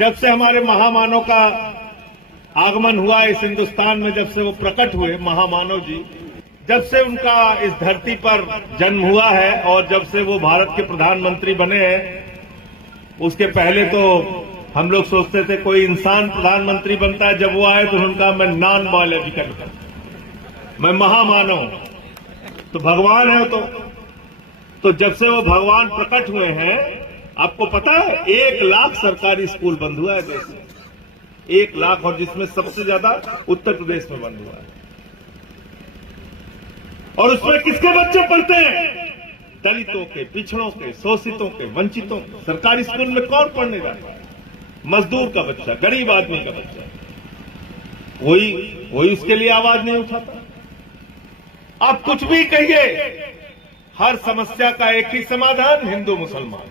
जब से हमारे महामानव का आगमन हुआ इस हिंदुस्तान में, जब से वो प्रकट हुए महामानव जी, जब से उनका इस धरती पर जन्म हुआ है और जब से वो भारत के प्रधानमंत्री बने हैं, उसके पहले तो हम लोग सोचते थे कोई इंसान प्रधानमंत्री बनता है, जब वो आए तो उनका मैं नॉन बायोलॉजिकल, मैं महामानव, तो भगवान है तो जब से वो भगवान प्रकट हुए हैं, आपको पता है 1 लाख सरकारी स्कूल बंद हुआ है देश में, 1 लाख, और जिसमें सबसे ज्यादा उत्तर प्रदेश में बंद हुआ है। और उसमें किसके बच्चे पढ़ते हैं? दलितों के, पिछड़ों के, शोषितों के, वंचितों के। सरकारी स्कूल में कौन पढ़ने जाता है? मजदूर का बच्चा, गरीब आदमी का बच्चा, कोई उसके लिए आवाज नहीं उठाता। आप कुछ भी कहिए, हर समस्या का एक ही समाधान, हिंदू मुसलमान।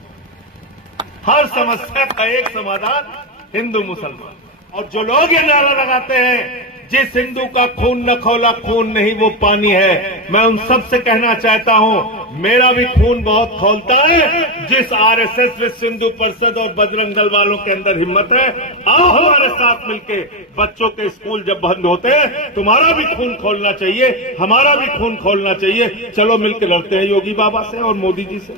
हर समस्या का एक समाधान, हिंदू मुसलमान। और जो लोग ये नारा लगाते हैं, जिस हिंदू का खून न खौला खून नहीं वो पानी है, मैं उन सब से कहना चाहता हूं, मेरा भी खून बहुत खौलता है। जिस आरएसएस, विश्व हिंदू परिषद और बजरंग दल वालों के अंदर हिम्मत है, आओ हमारे साथ मिलके, बच्चों के स्कूल जब बंद होते हैं, तुम्हारा भी खून खोलना चाहिए, हमारा भी खून खोलना चाहिए। चलो मिलकर लड़ते हैं योगी बाबा से और मोदी जी से।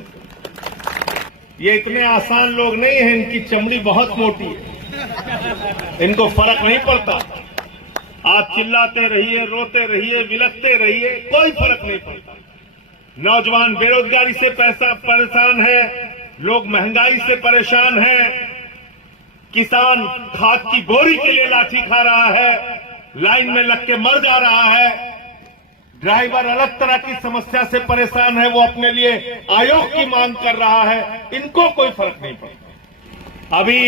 ये इतने आसान लोग नहीं हैं, इनकी चमड़ी बहुत मोटी है, इनको फर्क नहीं पड़ता। आप चिल्लाते रहिए, रोते रहिए, विलखते रहिए, कोई फर्क नहीं पड़ता। नौजवान बेरोजगारी से परेशान है, लोग महंगाई से परेशान है, किसान खाद की बोरी के लिए लाठी खा रहा है, लाइन में लग के मर जा रहा है, ड्राइवर अलग तरह की समस्या से परेशान है, वो अपने लिए आयोग की मांग कर रहा है, इनको कोई फर्क नहीं पड़ता। अभी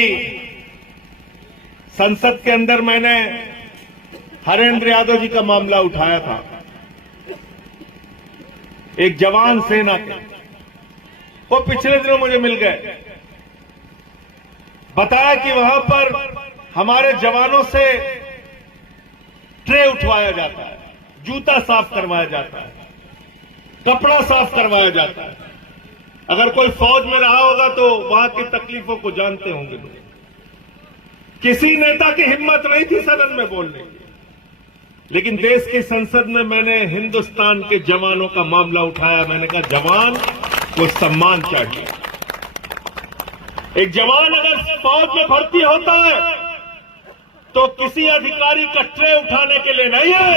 संसद के अंदर मैंने हरेंद्र यादव जी का मामला उठाया था, एक जवान सेना के, वो पिछले दिनों मुझे मिल गए, बताया कि वहां पर हमारे जवानों से ट्रे उठवाया जाता है, जूता साफ करवाया जाता है, कपड़ा साफ करवाया जाता है। अगर कोई फौज में रहा होगा तो वहां की तकलीफों को जानते होंगे लोग। किसी नेता की हिम्मत नहीं थी सदन में बोलने की, लेकिन देश की संसद में मैंने हिंदुस्तान के जवानों का मामला उठाया। मैंने कहा जवान को सम्मान चाहिए। एक जवान अगर फौज में भर्ती होता है तो किसी अधिकारी का ट्रे उठाने के लिए नहीं है,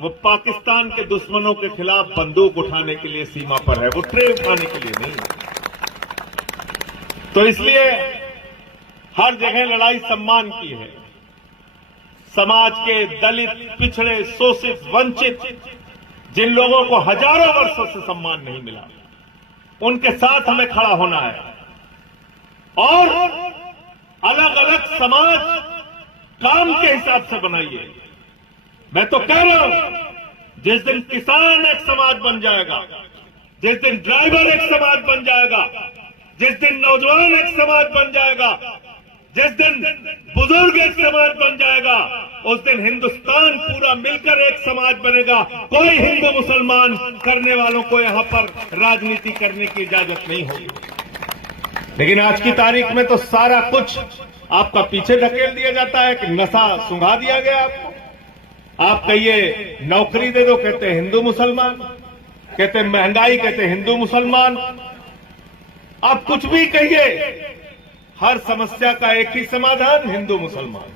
वो पाकिस्तान के दुश्मनों के खिलाफ बंदूक उठाने के लिए सीमा पर है, वो ट्रे उठाने के लिए नहीं है। तो इसलिए हर जगह लड़ाई सम्मान की है। समाज के दलित, पिछड़े, शोषित, वंचित जिन लोगों को हजारों वर्षों से सम्मान नहीं मिला, उनके साथ हमें खड़ा होना है। और अलग अलग समाज काम के हिसाब से बनाइए। मैं तो कह रहा हूं, जिस दिन किसान एक समाज बन जाएगा, जिस दिन ड्राइवर एक समाज बन जाएगा, जिस दिन नौजवान एक समाज बन जाएगा, जिस दिन बुजुर्ग एक समाज बन जाएगा, उस दिन हिंदुस्तान पूरा मिलकर एक समाज बनेगा। कोई हिंदू मुसलमान करने वालों को यहां पर राजनीति करने की इजाजत नहीं होगी। लेकिन आज की तारीख में तो सारा कुछ आपका पीछे धकेल दिया जाता है कि नशा सुंघा दिया गया आपको। आप कहिए नौकरी दे दो, कहते हैं हिंदू मुसलमान, कहते हैं महंगाई, कहते हैं हिंदू मुसलमान। आप कुछ भी कहिए, हर समस्या का एक ही समाधान, हिंदू मुसलमान।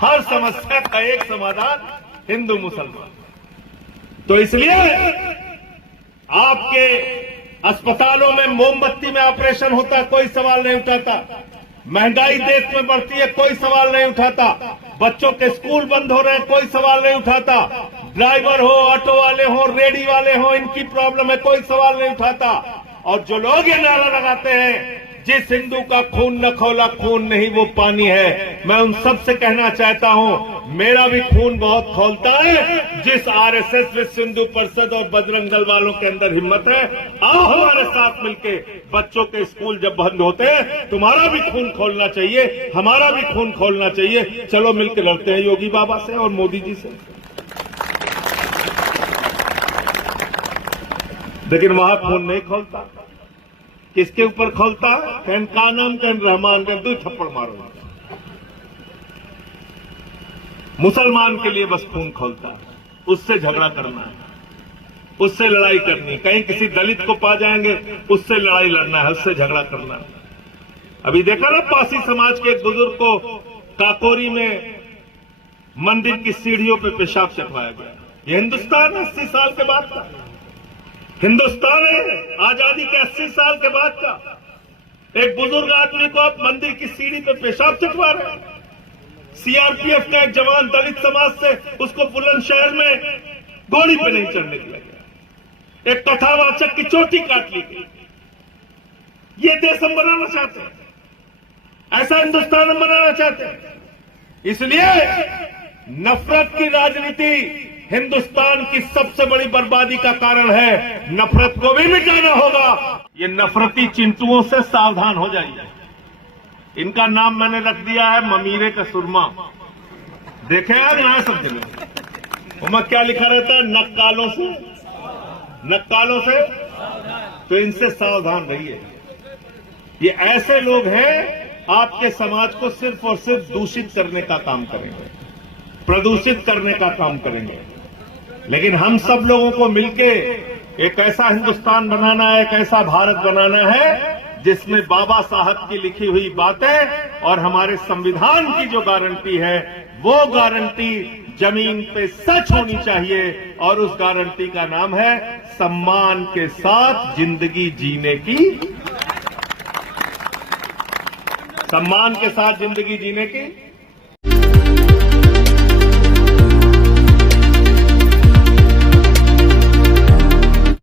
हर समस्या का एक समाधान, हिंदू मुसलमान। तो इसलिए आपके अस्पतालों में मोमबत्ती में ऑपरेशन होता है, कोई सवाल नहीं उठाता। महंगाई देश में बढ़ती है, कोई सवाल नहीं उठाता। बच्चों के स्कूल बंद हो रहे हैं, कोई सवाल नहीं उठाता। ड्राइवर हो, ऑटो वाले हो, रेडी वाले हो, इनकी प्रॉब्लम है, कोई सवाल नहीं उठाता। और जो लोग ये नारा लगाते हैं, जिस हिंदू का खून न खौला खून नहीं वो पानी है, मैं उन सब से कहना चाहता हूं, मेरा भी खून बहुत खौलता है। जिस आरएसएस, विश्व हिंदू परिषद और बजरंग दल वालों के अंदर हिम्मत है, आओ हमारे साथ मिलके, बच्चों के स्कूल जब बंद होते हैं, तुम्हारा भी खून खोलना चाहिए, हमारा भी खून खोलना चाहिए। चलो मिलकर लड़ते हैं योगी बाबा से और मोदी जी से। लेकिन वहां खून नहीं खोलता। किसके ऊपर खोलता है? कहन कानम कहन रहमान कहन 2 थप्पड़ मारो। मुसलमान के लिए बस खून खोलता है, उससे झगड़ा करना है, उससे लड़ाई करनी है। कहीं किसी दलित को पा जाएंगे, उससे लड़ाई लड़ना है, उससे झगड़ा करना है। अभी देखा ना, पासी समाज के एक बुजुर्ग को काकोरी में मंदिर की सीढ़ियों पे पेशाब चटवाया गया। ये हिंदुस्तान 80 साल के बाद का हिंदुस्तान है, आजादी के 80 साल के बाद का। एक बुजुर्ग आदमी को आप मंदिर की सीढ़ी पे पेशाब चटवा रहे हैं। सीआरपीएफ का एक जवान दलित समाज से उसको बुलंदशहर में घोड़ी पे नहीं चढ़ने दिया गया। एक कथावाचक की चोटी काट ली गई। ये देश हम बनाना चाहते हैं, ऐसा हिंदुस्तान हम बनाना चाहते हैं। इसलिए नफरत की राजनीति हिंदुस्तान की सबसे बड़ी बर्बादी का कारण है। नफरत को भी मिटाना होगा। ये नफरती चिंटुओं से सावधान हो जाइए। इनका नाम मैंने रख दिया है ममीरे का सुरमा। देखे यार यहां सब जगह उमा क्या लिखा रहता है? नक्कालों से, नक्कालों से। तो इनसे सावधान रहिए। ये ऐसे लोग हैं, आपके समाज को सिर्फ और सिर्फ दूषित करने का काम करेंगे, प्रदूषित करने का काम करेंगे। लेकिन हम सब लोगों को मिलके एक ऐसा हिंदुस्तान बनाना है, एक ऐसा भारत बनाना है जिसमें बाबा साहब की लिखी हुई बातें और हमारे संविधान की जो गारंटी है, वो गारंटी जमीन पे सच होनी चाहिए। और उस गारंटी का नाम है सम्मान के साथ जिंदगी जीने की, सम्मान के साथ जिंदगी जीने की